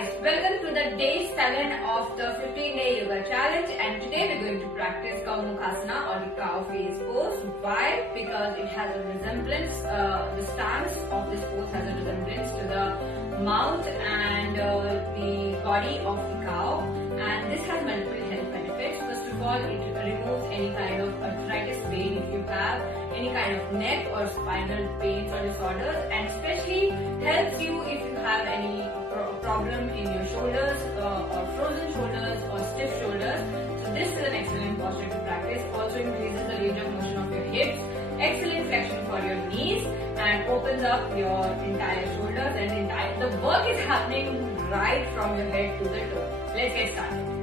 guys, welcome to the day 7 of the 15-day yoga challenge, and today we're going to practice Gowmukhasana or the cow face pose. Why? Because it has a resemblance, the stance of this pose has a resemblance to the mouth and the body of the cow, and this has multiple health benefits. First of all, it removes any kind of arthritis pain if you have any kind of neck or spinal pains or disorders, and especially helps you if you have any problem in your shoulders or frozen shoulders or stiff shoulders. So this is an excellent posture to practice. Also increases the range of motion of your hips, excellent flexion for your knees, and opens up your entire shoulders, and the work is happening right from your head to the toe. Let's get started.